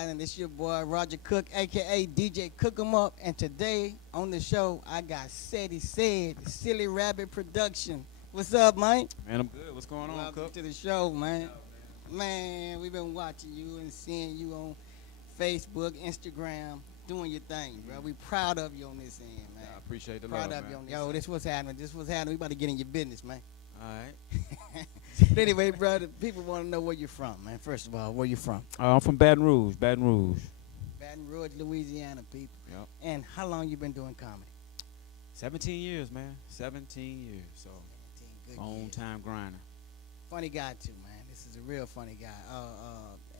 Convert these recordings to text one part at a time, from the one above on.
Island. It's your boy Roger Cook, aka DJ Cook 'em Up. And today on the show, I got Seddy Silly Rabbit Production. What's up, man? Man, I'm good. What's going on, Welcome Cook? to the show, man. Man, we've been watching you and seeing you on Facebook, Instagram, doing your thing, bro. We proud of you on this end, man. I appreciate the Proud love, of you man. on this. Yo, this what's happening. This what's happening. We about to get in your business, man. All right. But anyway, brother, people want to know where you're from, man. First of all, where you from? I'm from Baton Rouge. Baton Rouge. Baton Rouge, Louisiana, people. Yep. And how long you been doing comedy? 17 years, man. 17 years. So, 17 good long years. time grinder. Funny guy too, man. This is a real funny guy.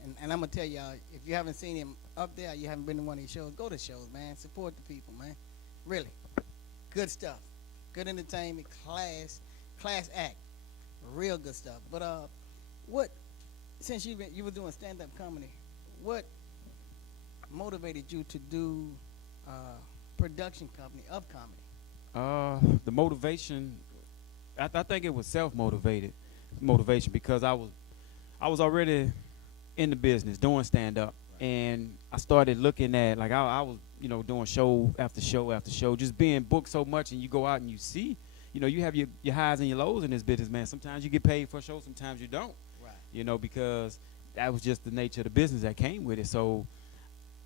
And I'm gonna tell y'all, if you haven't seen him up there, you haven't been to one of these shows, go to shows, man. Support the people, man. Really, good stuff, good entertainment, class act, real good stuff. But what? Since you were doing stand-up comedy, what motivated you to do production company of comedy? The motivation, I think it was self-motivation because I was already in the business doing stand-up, right. And I started looking at, like, I was, doing show after show after show, just being booked so much, and you go out and you see, you have your highs and your lows in this business, man. Sometimes you get paid for a show, sometimes you don't, right. Because that was just the nature of the business that came with it. So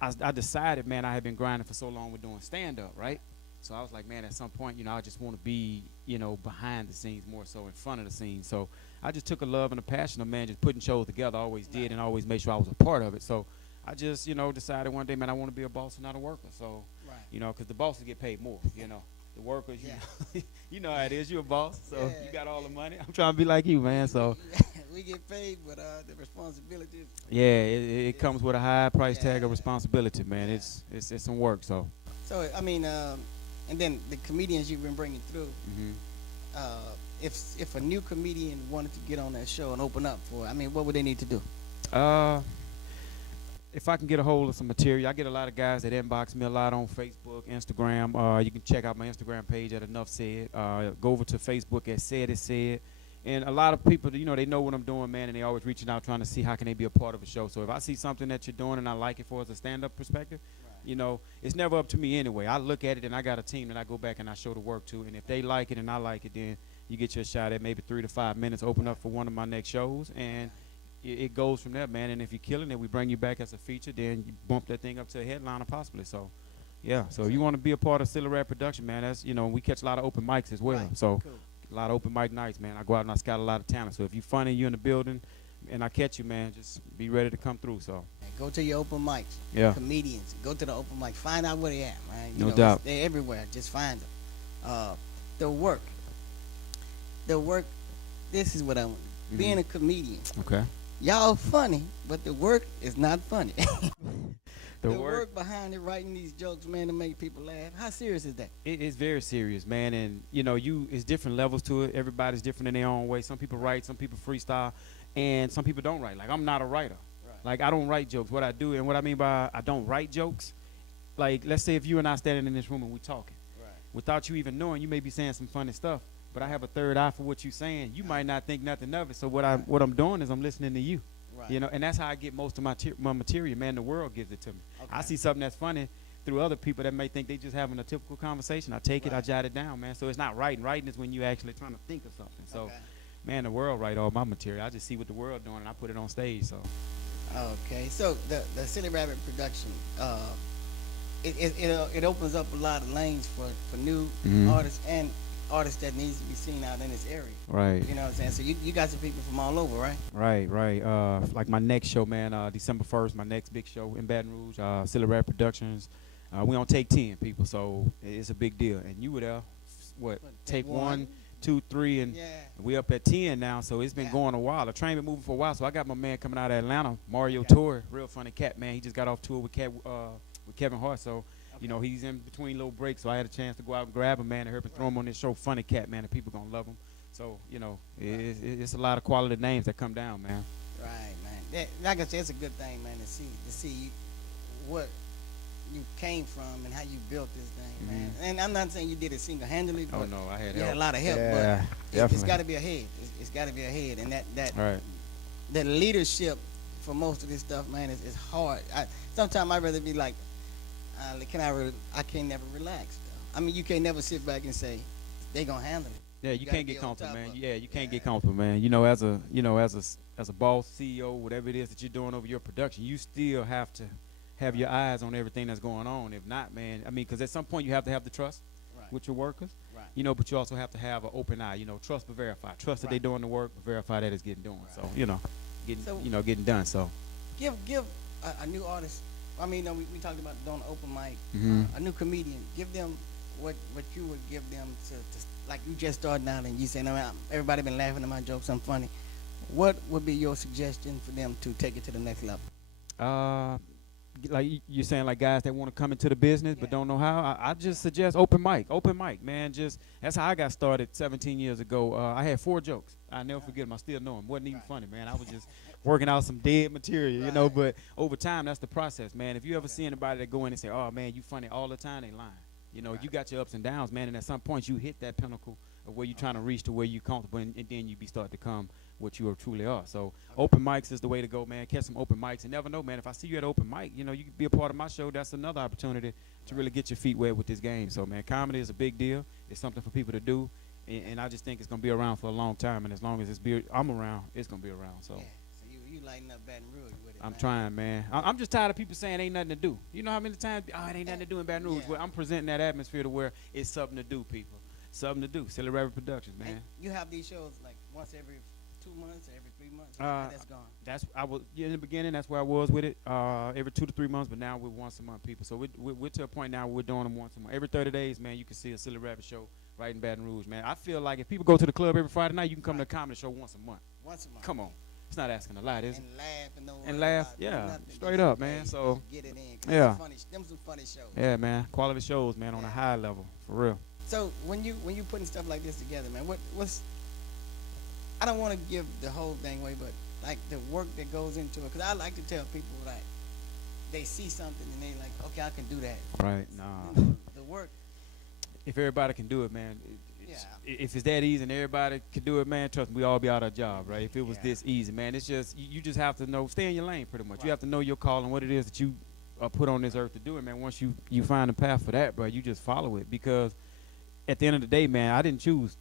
I decided, man, I had been grinding for so long with doing stand-up, right? So I was like, man, at some point, I just want to be, behind the scenes more so in front of the scenes. So I just took a love and a passion of, man, just putting shows together. I always did, and I always made sure I was a part of it. So I just, decided one day, man, I want to be a boss and not a worker. So, right. Because the bosses get paid more, The workers, yeah. You know how it is. You're a boss, so yeah. You got all the money. I'm trying to be like you, man. So we get paid, but the responsibilities. Yeah, it comes with a high price tag of responsibility, man. Yeah. It's some work. So I mean, and then the comedians you've been bringing through. Mm-hmm. If a new comedian wanted to get on that show and open up for, what would they need to do? If I can get a hold of some material, I get a lot of guys that inbox me a lot on Facebook, Instagram. You can check out my Instagram page at Enough Said. Go over to Facebook at Seddy Said. And a lot of people, they know what I'm doing, man, and they always reaching out trying to see how can they be a part of a show. So if I see something that you're doing and I like it for as a stand-up perspective, right. It's never up to me anyway. I look at it and I got a team that I go back and I show the work to. And if they like it and I like it, then you get your shot at maybe 3 to 5 minutes, open up for one of my next shows, and it goes from there, man. And if you're killing it, we bring you back as a feature, then you bump that thing up to a headliner possibly. So, yeah. So you want to be a part of Silly Rap Production, man. That's, we catch a lot of open mics as well. Right. So cool. A lot of open mic nights, man. I go out and I scout a lot of talent. So if you're funny, you're in the building, and I catch you, man, just be ready to come through. So go to your open mics. Yeah. Comedians, go to the open mic. Find out where they at, man. No doubt. They're everywhere. Just find them. The work. This is what I want. Mm-hmm. Being a comedian. Okay. Y'all funny, but the work is not funny. The work behind it, writing these jokes, man, to make people laugh. How serious is that? It's very serious, man. And it's different levels to it. Everybody's different in their own way. Some people write, some people freestyle, and some people don't write. Like, I'm not a writer. Right. Like, I don't write jokes. What I do, and what I mean by I don't write jokes, like, let's say if you and I standing in this room and we talking, right. Without you even knowing, you may be saying some funny stuff, but I have a third eye for what you're saying. You might not think nothing of it. So what I'm doing is I'm listening to you. Right. And that's how I get most of my material, man. The world gives it to me. Okay. I see something that's funny through other people that may think they just having a typical conversation. I take it, I jot it down, man. So it's not writing. Writing is when you actually trying to think of something. So, man, the world write all my material. I just see what the world doing and I put it on stage. So. Okay. So the Silly Rabbit production, it opens up a lot of lanes for new artists and artists that needs to be seen out in this area. Right. You know what I'm saying? So you got some people from all over, right? Right. Like my next show, man, December 1st, my next big show in Baton Rouge, Silly Rap Productions. We don't take 10 people, so it's a big deal. And you were there, take 1, 2, 3, and we up at 10 now, so it's been going a while. The train been moving for a while, so I got my man coming out of Atlanta, Mario Tour, real funny cat, man. He just got off tour with Kevin Hart, so he's in between little breaks, so I had a chance to go out and grab him, man, and help him throw him on this show. Funny cat, man, and people gonna love him. So, it's a lot of quality names that come down, man. Right, man. Like I said, it's a good thing, man, to see what you came from and how you built this thing, man. And I'm not saying you did it single-handedly, but no, I had help. You had a lot of help, but it's got to be a head. It's got to be a head, and that leadership for most of this stuff, man, it's hard. Sometimes I'd rather be like, I can't never relax. Though. I mean, you can't never sit back and say they gonna handle it. Yeah, you gotta can't be get on comfortable, top man. of it. Yeah, you can't get Yeah. comfortable, man. You know, as a boss, CEO, whatever it is that you're doing over your production, you still have to have your eyes on everything that's going on. If not, man, I mean, because at some point you have to have the trust Right. with your workers, Right. you know, but you also have to have an open eye. You know, trust but verify. Trust that they're Right. doing the work, but verify that it's getting done. Right. So, you know, So- getting done. So, Give a new artist. I mean, we talked about doing open mic. Mhm. A new comedian. Give them what you would give them to like you just starting out and you saying, everybody been laughing at my jokes. I'm funny. What would be your suggestion for them to take it to the next level? like you're saying, like guys that want to come into the business but Yeah. don't know how. I just suggest open mic, man. Just that's how I got started 17 years ago. I had 4 jokes. I never forget them. I still know them. Wasn't even Right. funny, man. I was just working out some dead material, you know. Right. But over time, that's the process, man. If you ever Okay. see anybody that go in and say, "Oh man, you funny all the time," they lying. You know, Right. you got your ups and downs, man. And at some point, you hit that pinnacle of where you're trying to reach to where you're comfortable, and then you be start to come what you truly are. So open mics is the way to go, man. Catch some open mics and never know, man. If I see you at open mic, you know, you could be a part of my show. That's another opportunity to really get your feet wet with this game. So, man, comedy is a big deal. It's something for people to do, and I just think it's gonna be around for a long time. And as long as I'm around, it's gonna be around. So. Yeah. So you lighting up Baton Rouge with it. I'm man. trying, man. I'm just tired of people saying ain't nothing to do. You know how many times, oh, it ain't nothing to do in Baton Rouge. Yeah. Well, I'm presenting that atmosphere to where it's something to do, people. Something to do. Silly Rabbit Productions, man. And you have these shows like once every 2 months, every 3 months. That's gone. In the beginning. That's where I was with it. Every 2 to 3 months, but now we're once a month, people. So we're to a point now where we're doing them once a month. Every 30 days, man, you can see a Silly Rabbit show right in Baton Rouge, man. I feel like if people go to the club every Friday night, you can come to a comedy show once a month. Once a month. Come on, it's not asking a lot, is it? And laugh and no And worry laugh, about yeah, nothing. straight Just, up, man. hey, So, just get it in. 'Cause yeah. them some funny shows. Yeah, man. Quality shows, man, on a Yeah. high level, for real. So when you putting stuff like this together, man, what's I don't want to give the whole thing away, but like the work that goes into it, because I like to tell people like they see something and they like, okay, I can do that. Right, You nah. know, the work. If everybody can do it, man, if it's that easy and everybody can do it, man, trust me, we all be out of a job, right? If it was Yeah. this easy, man, it's just, you just have to know, stay in your lane pretty much. Right. You have to know your call and what it is that you are put on this earth to do it, man. Once you find a path for that, bro, you just follow it, because at the end of the day, man, I didn't choose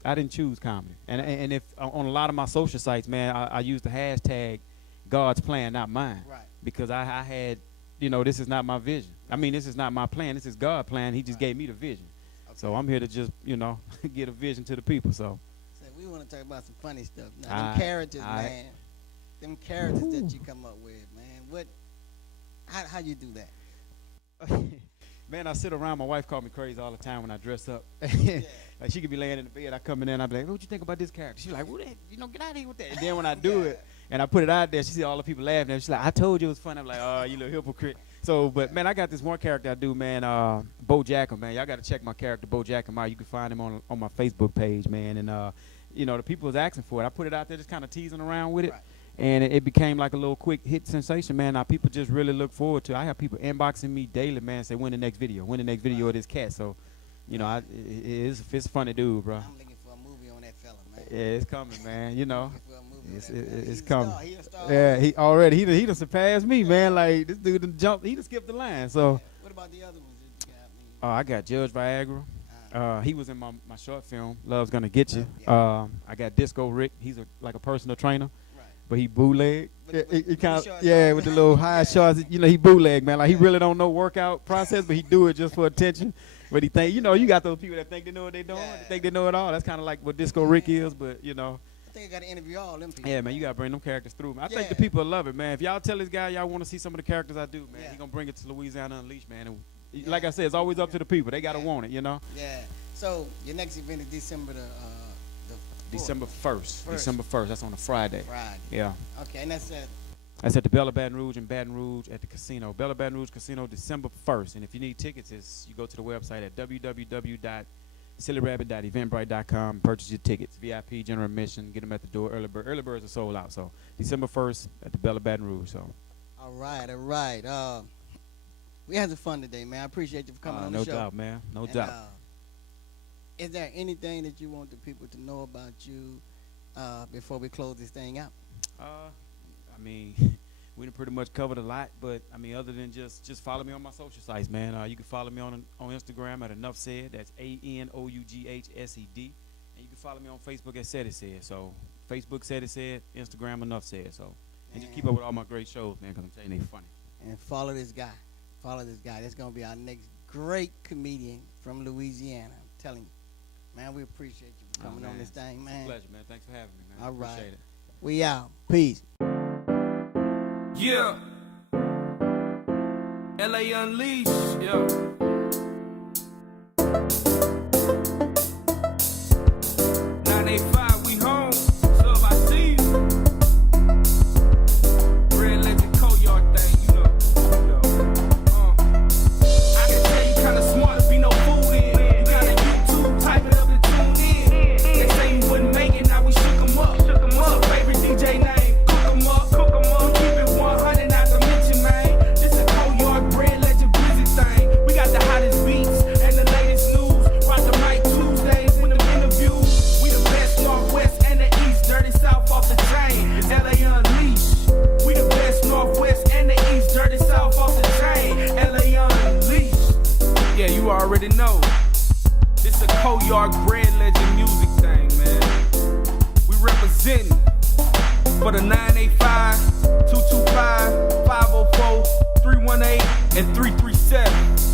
comedy. And if on a lot of my social sites, man, I use the hashtag God's plan, not mine. Right. Because I had, this is not my vision. I mean, this is not my plan. This is God's plan. He just Right. gave me the vision. Okay. So I'm here to just, get a vision to the people. So So we want to talk about some funny stuff. Now, Aight, them characters, aight. man. Them characters that you come up with, man. How you do that? man, I sit around. My wife called me crazy all the time when I dress up. Yeah. Like she could be laying in the bed. I come in there and I be like, "What you think about this character?" She's like, "What? Get out of here with that." And then when I do Yeah. it and I put it out there, she see all the people laughing. And she's like, "I told you it was funny." I'm like, "Oh, you little hypocrite." So, but man, I got this one character I do, man. Bo Jackham, man. Y'all got to check my character, Bo Jackham, out. You can find him on my Facebook page, man. And the people was asking for it. I put it out there, just kind of teasing around with it. Right. And it became like a little quick hit sensation, man. Now people just really look forward to it. I have people inboxing me daily, man, say, when the next video of this cat. So, it's a funny dude, bro. I'm looking for a movie on that fella, man. Yeah, it's coming, man. Looking for a movie on It's- that it- fella. it's He's a coming. star. He a star Yeah, already. he done surpassed me, man. Like this dude done jumped, he done skipped the line. So, Yeah. What about the other ones that you got? I got Judge Viagra. He was in my short film, Love's Gonna Get You. Yeah. I got Disco Rick. He's like a personal trainer. Right. But he bootleg. With He the kind shorts of, yeah, on. with the little high Yeah. shorts. He bootleg, man. Like he Yeah. really don't know workout process, but he do it just for attention. But he think, you got those people that think they know what they doing. Yeah. They think they know it all. That's kind of like what Disco Rick is, but I think I got to interview all them people. yeah, man, you gotta bring them characters through. Man. I think the Yeah. people love it, man. If y'all tell this guy y'all want to see some of the characters I do, man, Yeah. he gonna bring it to Louisiana Unleashed, man. And Yeah. like I said, it's always up to the people. They gotta Yeah. want it, Yeah. So your next event is December the 4th. December 1st. That's on a Friday. Friday. Yeah. Okay, and that's at That's at the Bella Baton Rouge in Baton Rouge at the casino. Bella Baton Rouge Casino, December 1st. And if you need tickets, you go to the website at www.sillyrabbit.eventbrite.com. Purchase your tickets. VIP, general admission. Get them at the door. Early birds are sold out. So December 1st at the Bella Baton Rouge. So all right. We had some fun today, man. I appreciate you for coming on the no show. doubt, man. No And, doubt. Is there anything that you want the people to know about you before we close this thing out? I mean, we done pretty much covered a lot. But I mean, other than just follow me on my social sites, man. You can follow me on Instagram at Enough Said. That's ANOUGHSED. And you can follow me on Facebook at Seddy Said. So Facebook Seddy Said, Instagram Enough Said. So and just keep up with all my great shows, man, because I'm telling you, they funny. And follow this guy. Follow this guy. That's gonna be our next great comedian from Louisiana. I'm telling you, man. We appreciate you for coming on this thing, man. It's a pleasure, man. Thanks for having me, man. All right. Appreciate it. We out. Peace. Yeah. LA Unleashed, yeah. 985, we home. Sub, I see you. Red Legend Courtyard thing, you know. I can tell you kinda smart to be no fool in. You got a YouTube, type it up and tune in. They say you wouldn't make it, now we shook 'em up. What's your favorite DJ name? Cook 'em up. Keep it 100, not to mention, man. This a Courtyard Red Legend Blizzard thing. We got the hottest beats and the latest news. Rock the mic Tuesdays with them interviews. We the best Northwest and the East, dirty South off the chain. LA Unleashed. We the best Northwest and the East, dirty South off the chain. LA Unleashed. Yeah, you already know. This a Courtyard Red Legend music thing, man. We representing for the 985, 225, 504, 318, and 337.